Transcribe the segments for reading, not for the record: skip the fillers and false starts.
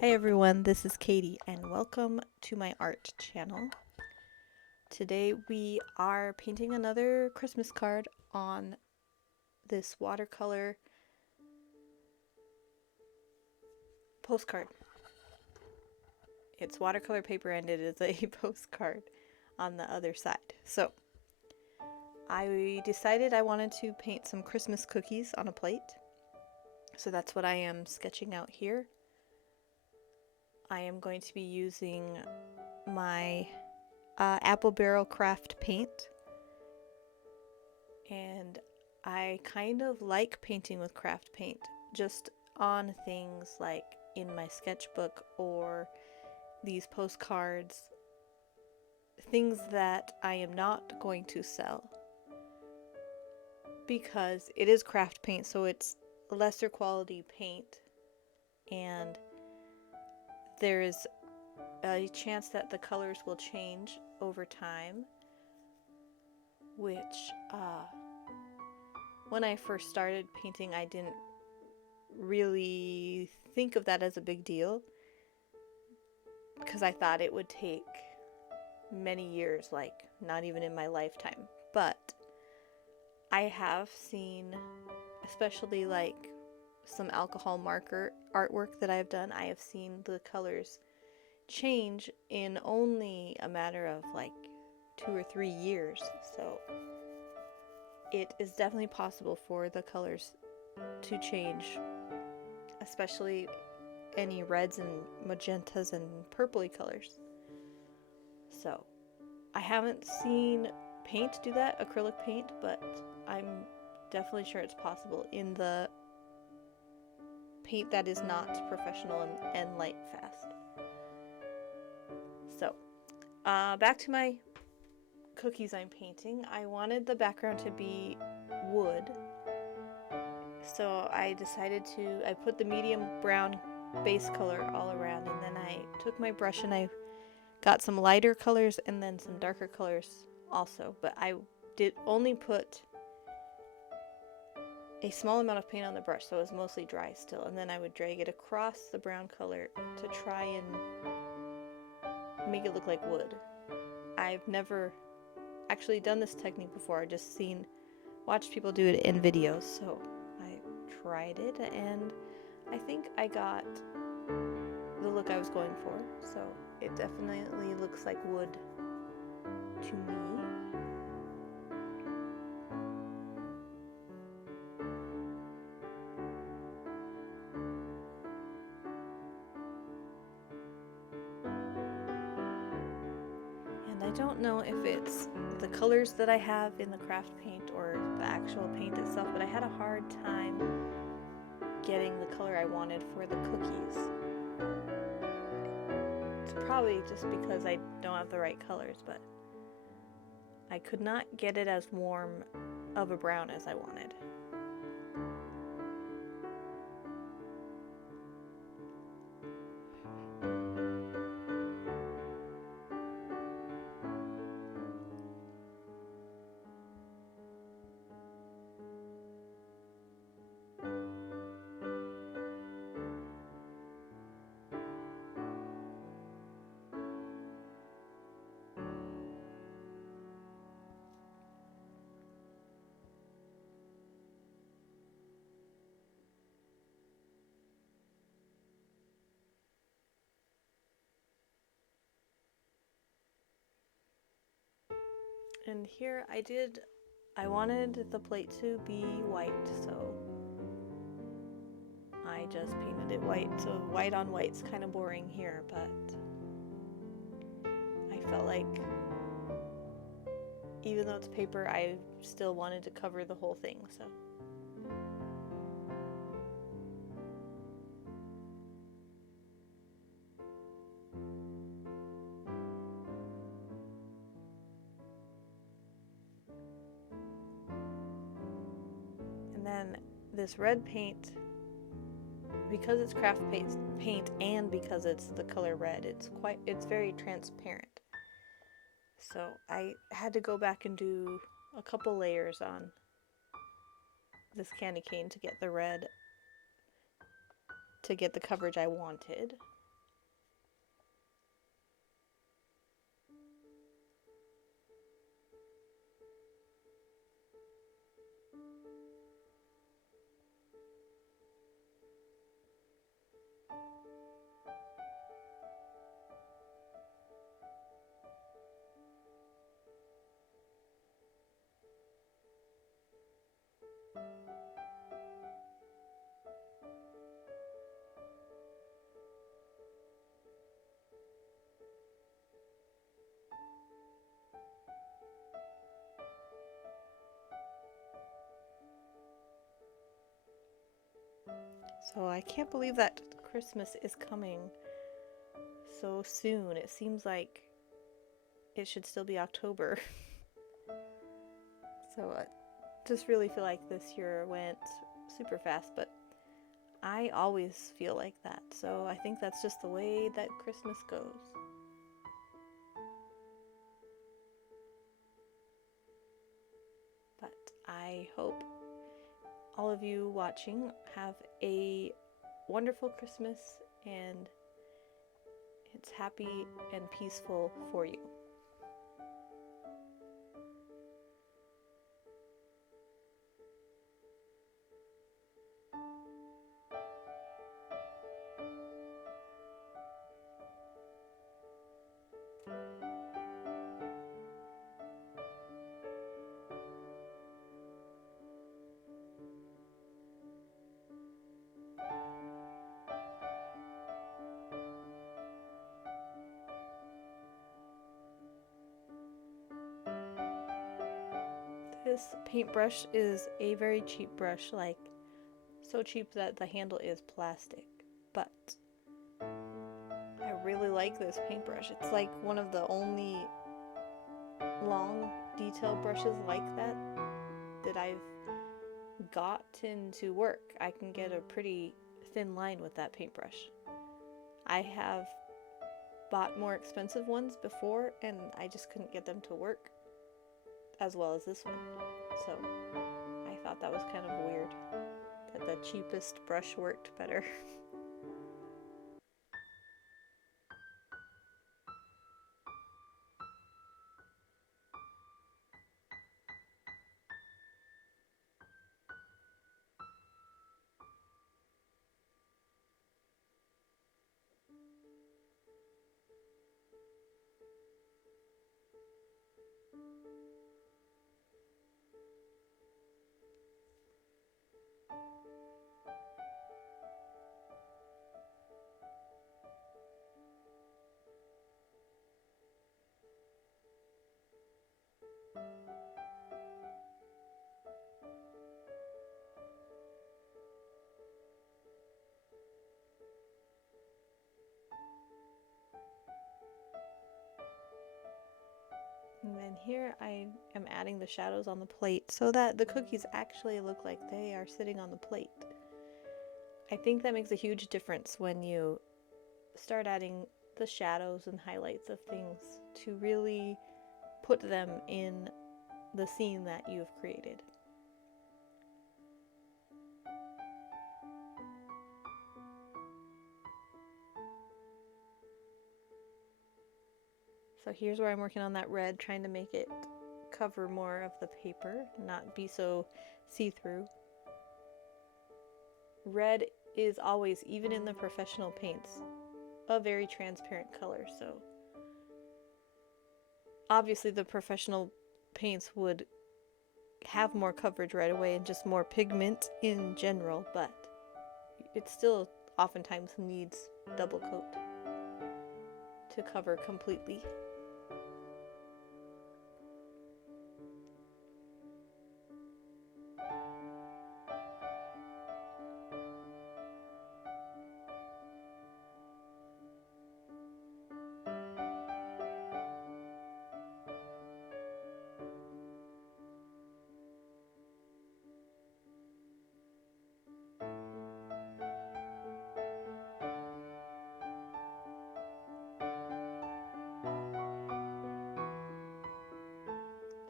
Hey everyone, this is Katie and welcome to my art channel. Today we are painting another Christmas card on this watercolor postcard. It's watercolor paper and it is a postcard on the other side. So I decided I wanted to paint some Christmas cookies on a plate. So that's what I am sketching out here. I am going to be using my Apple Barrel Craft paint, and I kind of like painting with craft paint just on things like in my sketchbook or these postcards, things that I am not going to sell because it is craft paint, so it's lesser quality paint, and there is a chance that the colors will change over time, which when I first started painting I didn't really think of that as a big deal because I thought it would take many years, like not even in my lifetime. But I have seen, especially like some alcohol marker artwork that I've done, I have seen the colors change in only a matter of like 2 or 3 years. So it is definitely possible for the colors to change, especially any reds and magentas and purpley colors. So I haven't seen paint do that, acrylic paint, but I'm definitely sure it's possible in the paint that is not professional and light fast. So back to my cookies I'm painting. I wanted the background to be wood, so I decided I put the medium brown base color all around, and then I took my brush and I got some lighter colors and then some darker colors also, but I did only put a small amount of paint on the brush, so it was mostly dry still, and then I would drag it across the brown color to try and make it look like wood. I've never actually done this technique before. I've just watched people do it in videos, so I tried it and I think I got the look I was going for. So it definitely looks like wood to me. And I don't know if it's the colors that I have in the craft paint or the actual paint itself, but I had a hard time getting the color I wanted for the cookies. It's probably just because I don't have the right colors, but I could not get it as warm of a brown as I wanted. And here I wanted the plate to be white, so I just painted it white. So white on white's kind of boring here, but I felt like even though it's paper, I still wanted to cover the whole thing, so. And then this red paint, because it's craft paint and because it's the color red, it's very transparent. So I had to go back and do a couple layers on this candy cane to get the red, to get the coverage I wanted. So I can't believe that Christmas is coming so soon. It seems like it should still be October. So I just really feel like this year went super fast, but I always feel like that. So I think that's just the way that Christmas goes. But I hope all of you watching have a wonderful Christmas and it's happy and peaceful for you. This paintbrush is a very cheap brush, like so cheap that the handle is plastic, but I really like this paintbrush. It's like one of the only long detail brushes like that I've gotten to work. I can get a pretty thin line with that paintbrush. I have bought more expensive ones before and I just couldn't get them to work as well as this one. So I thought that was kind of weird that the cheapest brush worked better. And then here I am adding the shadows on the plate so that the cookies actually look like they are sitting on the plate. I think that makes a huge difference when you start adding the shadows and highlights of things to really put them in the scene that you've created. So here's where I'm working on that red, trying to make it cover more of the paper, not be so see-through. Red is always, even in the professional paints, a very transparent color, so obviously the professional paints would have more coverage right away and just more pigment in general, but it still oftentimes needs double coat to cover completely.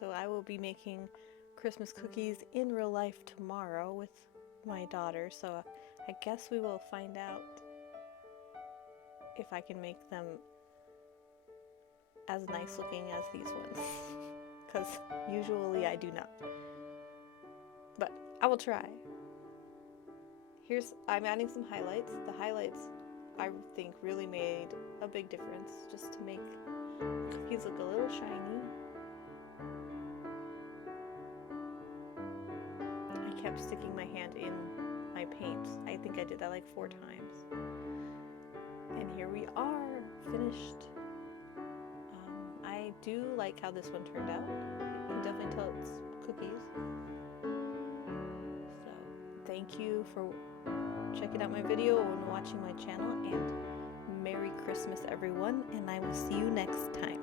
So I will be making Christmas cookies in real life tomorrow with my daughter, so I guess we will find out if I can make them as nice looking as these ones, because usually I do not. But I will try. I'm adding some highlights. The highlights I think really made a big difference just to make cookies look a little shiny. I kept sticking my hand in my paint. I think I did that like 4 times. And here we are, finished. I do like how this one turned out. You can definitely tell it's cookies. So thank you for checking out my video and watching my channel, and Merry Christmas everyone, and I will see you next time.